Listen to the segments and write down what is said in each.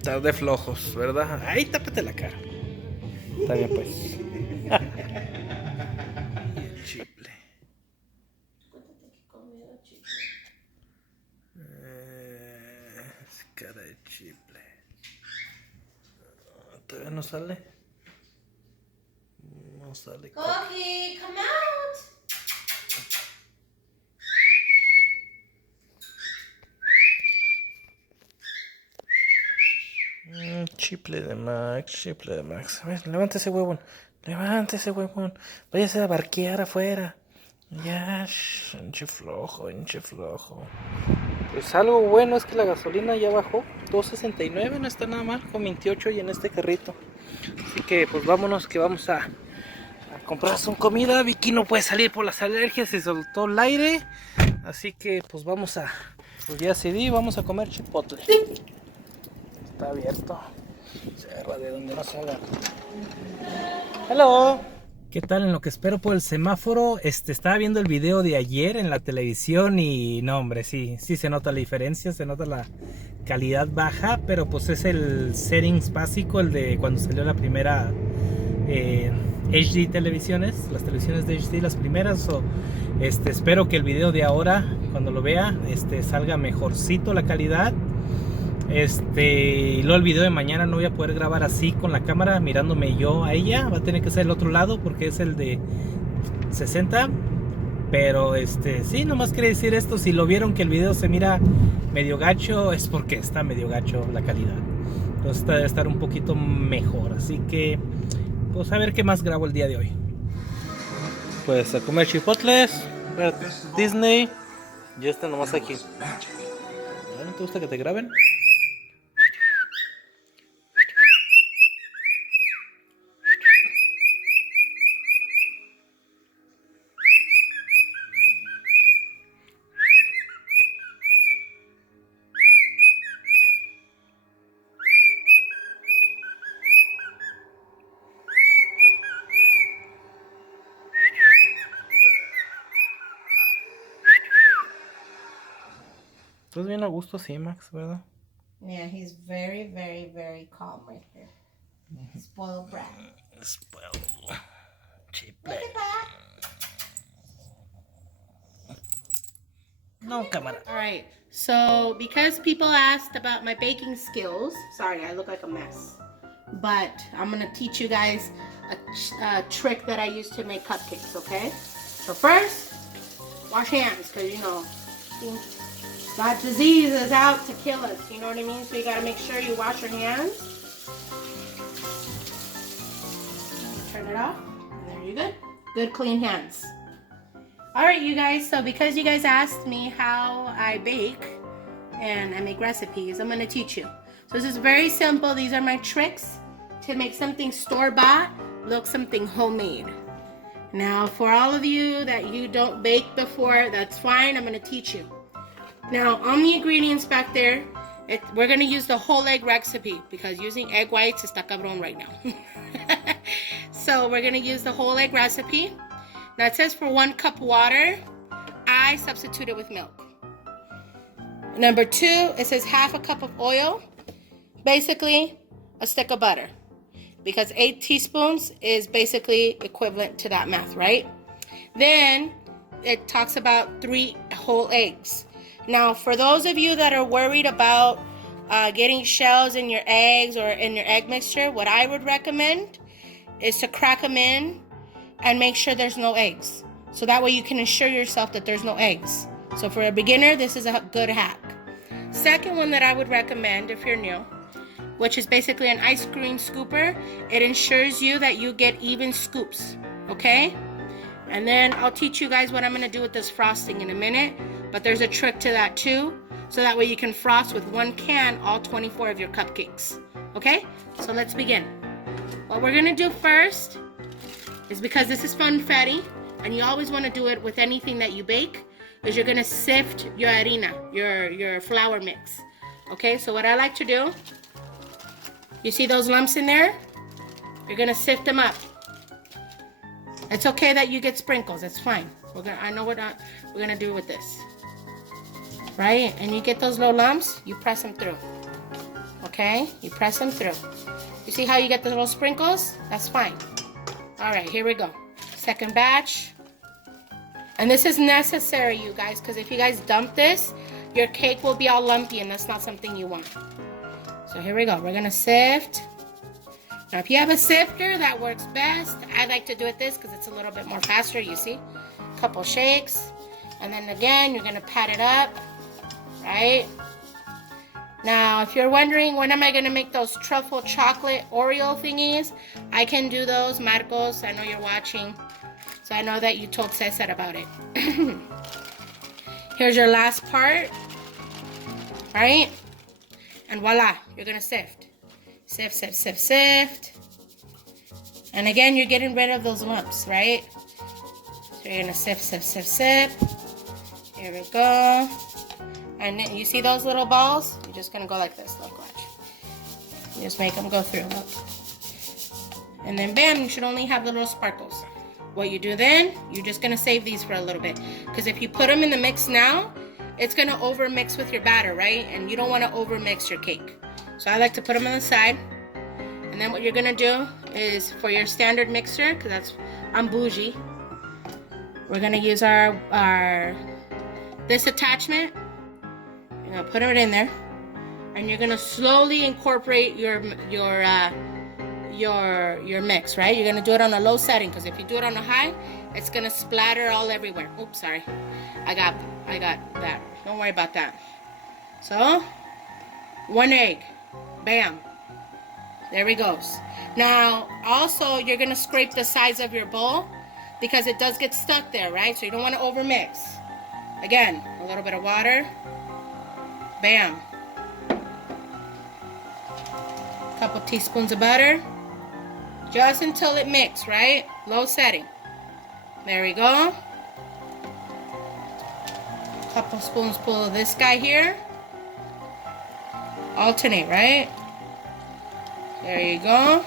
Estás de flojos, ¿verdad? Ay, tápate la cara. Está bien, pues. Y el chicle. Cara de chiple. ¿Todavía no sale? No sale. Cookie, come out. Chiple de Max, chiple de Max. A ver, levántese, huevón. Levántese, huevón. Váyase a barquear afuera. Ya, hinche flojo, hinche flojo. Pues algo bueno es que la gasolina ya bajó. 2.69, no está nada mal. Con 28 y en este carrito. Así que pues vámonos que vamos a comprar su comida. Vicky no puede salir por las alergias, se soltó el aire. Así que pues vamos a... Pues ya decidí, vamos a comer chipotle. Está abierto. Cerra de donde no salga. Hello. ¿Qué tal? En lo que espero por el semáforo, estaba viendo el video de ayer en la televisión y no, hombre, sí se nota la diferencia, se nota la calidad baja, pero pues es el settings básico, el de cuando salió la primera HD televisiones, las televisiones de HD, las primeras. Espero que el video de ahora, cuando lo vea, salga mejorcito la calidad. Y luego el video de mañana no voy a poder grabar así con la cámara mirándome yo a ella, va a tener que ser el otro lado porque es el de 60. Pero sí, nomás quería decir esto, si lo vieron que el video se mira medio gacho, es porque está medio gacho la calidad. Entonces debe estar un poquito mejor, así que pues a ver qué más grabo el día de hoy. Pues a comer chipotles, ver Disney y nomás aquí. ¿No te gusta que te graben? Estás bien a gusto así, Max, ¿verdad? Yeah, he's very, very, very calm right there. Spoiled brat. Spoiled. Chiple. Look at that. No, cámara. All right. So, because people asked about my baking skills, sorry, I look like a mess. But I'm going to teach you guys a trick that I use to make cupcakes, okay? So first, wash hands, because, that disease is out to kill us, you know what I mean? So you got to make sure you wash your hands. Turn it off. There you go. Good, clean hands. All right, you guys. So because you guys asked me how I bake and I make recipes, I'm going to teach you. So this is very simple. These are my tricks to make something store-bought look something homemade. Now, for all of you that you don't bake before, that's fine. I'm going to teach you. Now, on the ingredients back there, we're going to use the whole egg recipe because using egg whites está cabrón right now. So we're going to use the whole egg recipe. Now it says for 1 cup water, I substitute it with milk. Number 2, it says half a cup of oil, basically a stick of butter, because 8 teaspoons is basically equivalent to that math, right? Then it talks about 3 whole eggs. Now, for those of you that are worried about getting shells in your eggs or in your egg mixture, what I would recommend is to crack them in and make sure there's no eggs. So that way you can assure yourself that there's no eggs. So for a beginner, this is a good hack. Second one that I would recommend if you're new, which is basically an ice cream scooper, it ensures you that you get even scoops, okay? And then I'll teach you guys what I'm gonna do with this frosting in a minute, but there's a trick to that too, so that way you can frost with 1 can all 24 of your cupcakes, okay? So let's begin. What we're gonna do first is, because this is funfetti, and you always wanna do it with anything that you bake, is you're gonna sift your harina, your flour mix, okay? So what I like to do, you see those lumps in there? You're gonna sift them up. It's okay that you get sprinkles, it's fine. I know what we're gonna do with this. Right? And you get those little lumps, you press them through. Okay? okay? You press them through. You see how you get the little sprinkles? That's fine. All right, here we go. Second batch. And this is necessary, you guys, because if you guys dump this, your cake will be all lumpy, and that's not something you want. So here we go. We're gonna sift. Now, if you have a sifter, that works best. I like to do it this because it's a little bit more faster, you see? Couple shakes. And then again, you're gonna pat it up, right? Now, if you're wondering when am I gonna make those truffle chocolate Oreo thingies, I can do those, Marcos. I know you're watching. So I know that you told Cesar about it. Here's your last part, right? And voila, you're gonna sift. Sift, sift, sift, sift. And again, you're getting rid of those lumps, right? So you're gonna sift, sift, sift, sift. Here we go. And then you see those little balls? You're just gonna go like this, look, watch. You just make them go through, look. And then bam, you should only have the little sparkles. What you do then, you're just gonna save these for a little bit. Because if you put them in the mix now, it's gonna over mix with your batter, right? And you don't wanna over mix your cake. So I like to put them on the side. And then what you're gonna do is for your standard mixer, because I'm bougie, we're gonna use this attachment. You're gonna put it in there. And you're gonna slowly incorporate your mix, right? You're gonna do it on a low setting, because if you do it on a high, it's gonna splatter all everywhere. Oops, sorry. I got that. Don't worry about that. So, 1 egg. Bam. There he goes. Now, also, you're gonna scrape the sides of your bowl because it does get stuck there, right? So you don't wanna overmix. Again, a little bit of water. Bam. Couple teaspoons of butter. Just until it mixes, right? Low setting. There we go. Couple spoonsful of this guy here. Alternate, right? There you go.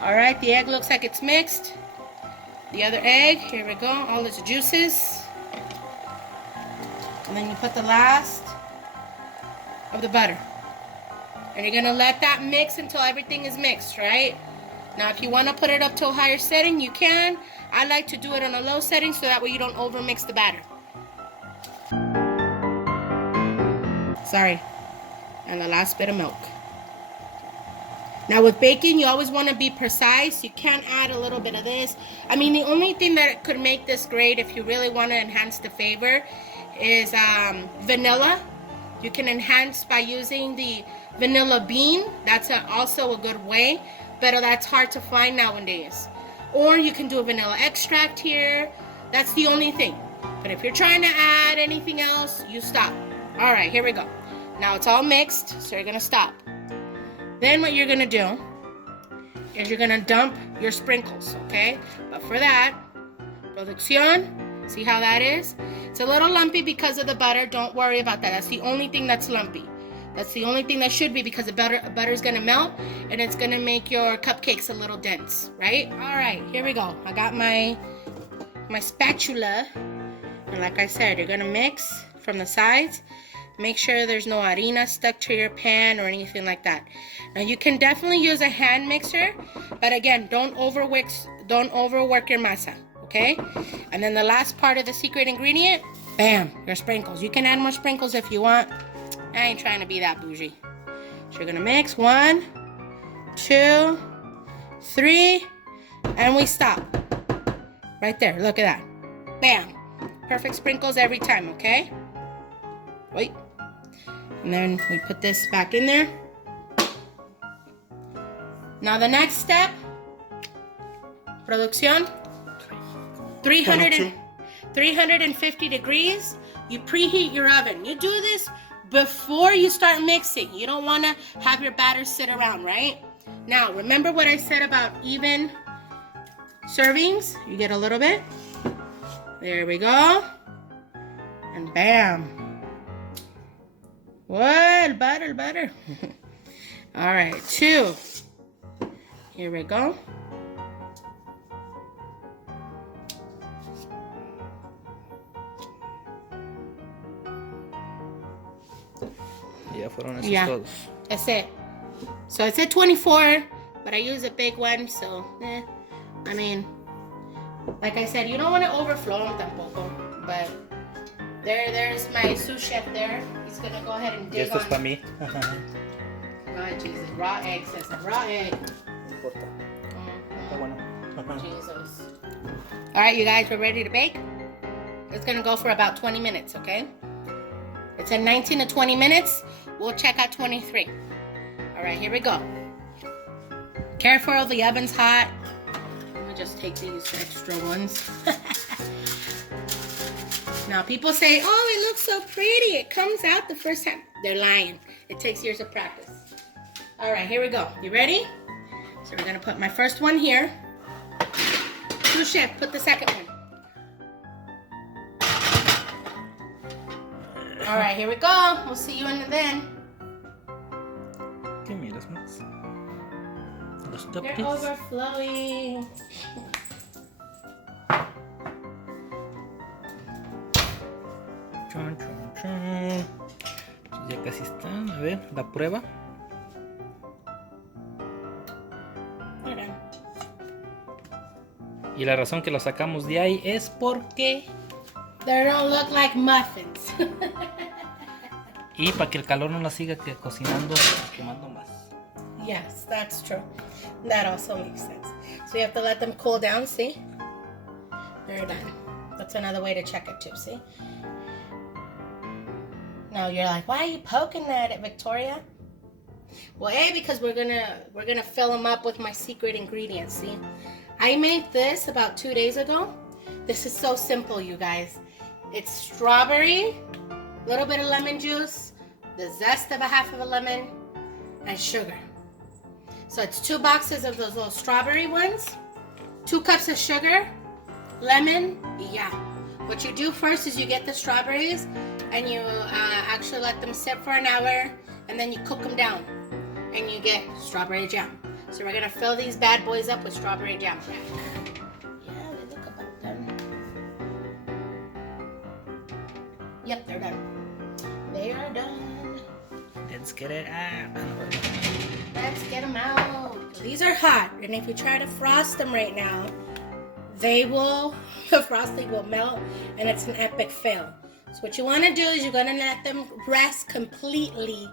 All right, the egg looks like it's mixed. The other egg, here we go, all its juices. And then you put the last of the butter. And you're gonna let that mix until everything is mixed, right? Now, if you wanna put it up to a higher setting, you can. I like to do it on a low setting so that way you don't over mix the batter. Sorry. And the last bit of milk. Now with baking, you always want to be precise. You can't add a little bit of this. I mean, the only thing that could make this great if you really want to enhance the flavor is vanilla. You can enhance by using the vanilla bean. That's also a good way, but that's hard to find nowadays. Or you can do a vanilla extract here. That's the only thing. But if you're trying to add anything else, you stop. All right, here we go. Now it's all mixed, so you're gonna stop. Then what you're gonna do is you're gonna dump your sprinkles, okay? But for that, producción, see how that is? It's a little lumpy because of the butter. Don't worry about that. That's the only thing that's lumpy. That's the only thing that should be, because the butter's gonna melt and it's gonna make your cupcakes a little dense, right? All right, here we go. I got my spatula, and like I said, you're gonna mix from the sides. Make sure there's no harina stuck to your pan or anything like that. Now you can definitely use a hand mixer, but again, don't overwork your masa, okay? And then the last part of the secret ingredient, bam, your sprinkles. You can add more sprinkles if you want. I ain't trying to be that bougie. So you're gonna mix 1, 2, 3, and we stop. Right there, look at that. Bam, perfect sprinkles every time, okay? Wait. And then we put this back in there. Now the next step, producción, 350 degrees. You preheat your oven. You do this before you start mixing. You don't want to have your batter sit around, right? Now, remember what I said about even servings? You get a little bit. There we go. And bam. What? Butter. All right, 2. Here we go. Ya fueron esos Yeah. todos. That's it. So it said 24, but I use a big one, so I mean, like I said, you don't want to overflow them tampoco, but there's my sous chef there. He's gonna go ahead and dig Esto es para on. mí. God, Jesus, raw egg, says a raw egg. No importa. Está bueno. Jesus. All right, you guys, we're ready to bake. It's gonna go for about 20 minutes, okay? It's in 19 to 20 minutes. We'll check out 23. All right, here we go. Careful, the oven's hot. Let me just take these extra ones. Now, people say, oh, it looks so pretty. It comes out the first time. They're lying. It takes years of practice. All right, here we go. You ready? So we're gonna put my first one here. Sous chef, put the second one. All right, here we go. We'll see you in the then. ¿Qué miras más? Los They're cupcakes. overflowing. Chun, chun, chun. Ya casi están. A ver, la prueba. You're done. Y la razón que lo sacamos de ahí es porque... They don't look like muffins. Y para que el calor no la siga cocinando, quemando más. Yes, that's true. That also makes sense. So you have to let them cool down, see? They're done. That's another way to check it too, see? Now you're like, why are you poking at it, Victoria? Well, because we're gonna fill them up with my secret ingredients, see? I made this about 2 days ago. This is so simple, you guys. It's strawberry, a little bit of lemon juice, the zest of a half of a lemon, and sugar. So it's 2 boxes of those little strawberry ones, 2 cups of sugar, lemon, yeah. What you do first is you get the strawberries and you actually let them sit for an hour, and then you cook them down and you get strawberry jam. So we're gonna fill these bad boys up with strawberry jam. Yeah, they look about done. Yep, they're done. They are done. Let's get it out. Let's get them out. These are hot, and if you try to frost them right now, the frosting will melt, and it's an epic fail. So what you want to do is you're gonna let them rest completely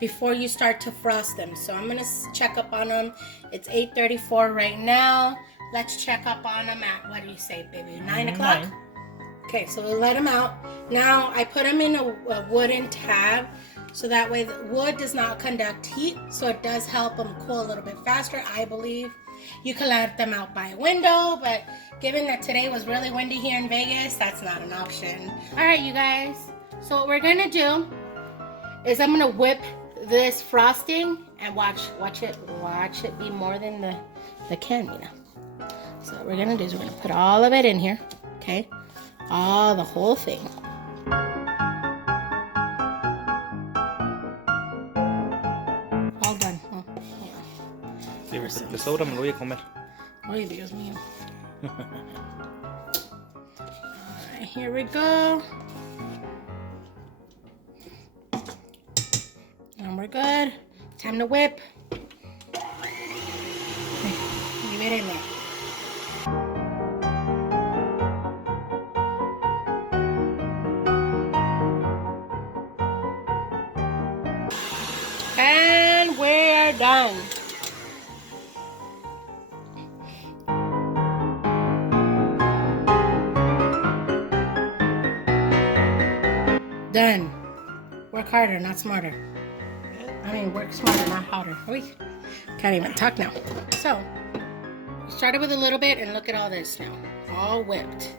before you start to frost them. So I'm gonna check up on them. It's 8:34 right now. Let's check up on them at, what do you say, baby, 9 o'clock? 9. Okay, so we'll let them out. Now I put them in a wooden tab, so that way the wood does not conduct heat, so it does help them cool a little bit faster, I believe. You can let them out by a window, but given that today was really windy here in Vegas, that's not an option. All right, you guys. So what we're gonna do is I'm gonna whip this frosting and watch it be more than the can, you know. So what we're gonna do is we're gonna put all of it in here, okay? The whole thing. All done. Oh, yeah. Sí, porque te sobra, me lo voy a comer. Ay, Dios mío. Alright, here we go. And we're good. Time to whip. Leave it in there. And we're done. Done. Work harder, not smarter. I mean, work smarter, not harder. We can't even talk now. So, we started with a little bit, and look at all this now. All whipped.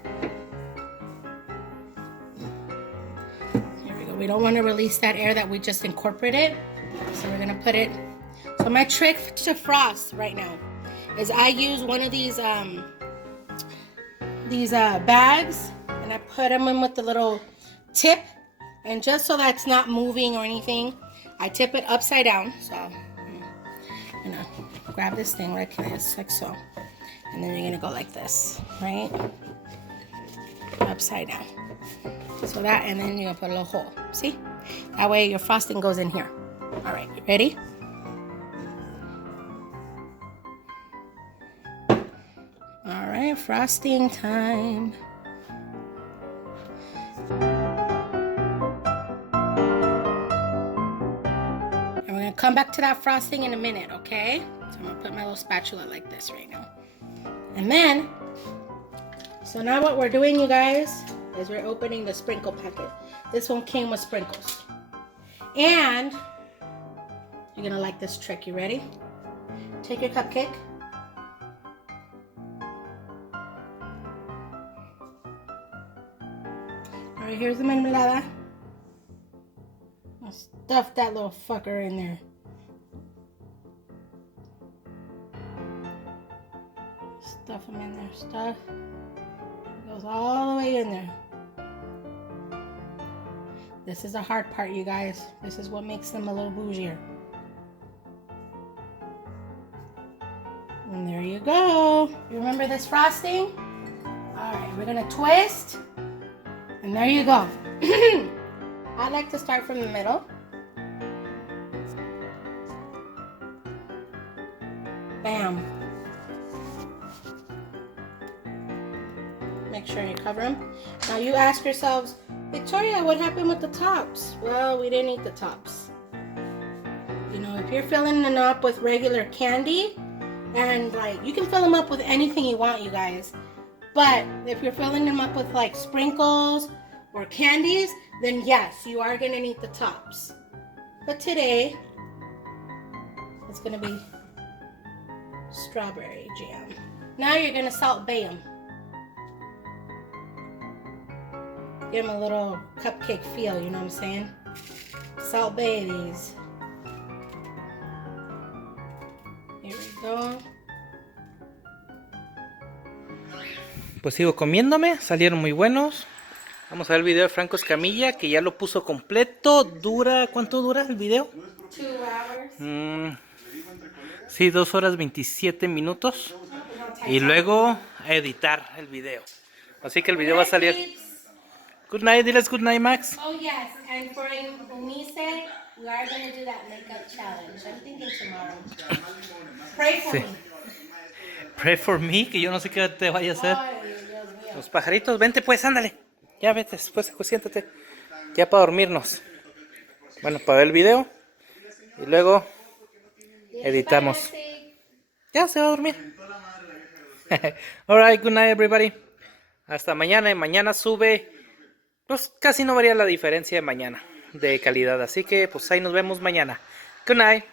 Here we go. We don't want to release that air that we just incorporated. So we're going to put it. So my trick to frost right now is I use one of these bags, and I put them in with the little tip. And just so that's not moving or anything, I tip it upside down. So I'm gonna grab this thing like this, like so. And then you're gonna go like this, right? Upside down. So that, and then you're gonna put a little hole. See? That way your frosting goes in here. All right, you ready? All right, frosting time. And we're gonna come back to that frosting in a minute, okay? So I'm gonna put my little spatula like this right now. And then, so now what we're doing, you guys, is we're opening the sprinkle packet. This one came with sprinkles. And you're gonna like this trick. You ready? Take your cupcake. All right, here's the mermelada. I'll stuff that little fucker in there. Stuff them in there. Stuff. It goes all the way in there. This is the hard part, you guys. This is what makes them a little bougier. And there you go. You remember this frosting? All right, we're gonna twist. And there you go. I like to start from the middle. Bam. Make sure you cover them. Now you ask yourselves, Victoria, what happened with the tops? Well, we didn't eat the tops. You know, if you're filling them up with regular candy, and like, you can fill them up with anything you want, you guys. But if you're filling them up with like sprinkles or candies, then yes, you are gonna need the tops. But today, it's gonna be strawberry jam. Now you're gonna Salt Bae them. Give them a little cupcake feel, you know what I'm saying? Salt Bae these. Here we go. Pues sigo comiéndome, salieron muy buenos. Vamos a ver el video de Franco Escamilla, que ya lo puso completo. ¿Cuánto dura el video? 2 hours. Sí, 2 horas 27 minutos. Y luego a editar el video. Así que el video va a salir. Good night, diles good night, Max. Oh yes, and for Eunice, we are going to do that makeup challenge. I'm thinking tomorrow. Pray for me. Pray for me, que yo no sé qué te vaya a hacer. Ay, Dios mío. Los pajaritos, vente pues, ándale. Ya vete, después siéntate. Ya para dormirnos. Bueno, para ver el video. Y luego editamos. Ya se va a dormir. Alright, good night everybody. Hasta mañana. Y mañana sube. Pues casi no varía la diferencia de mañana de calidad. Así que pues ahí nos vemos mañana. Good night.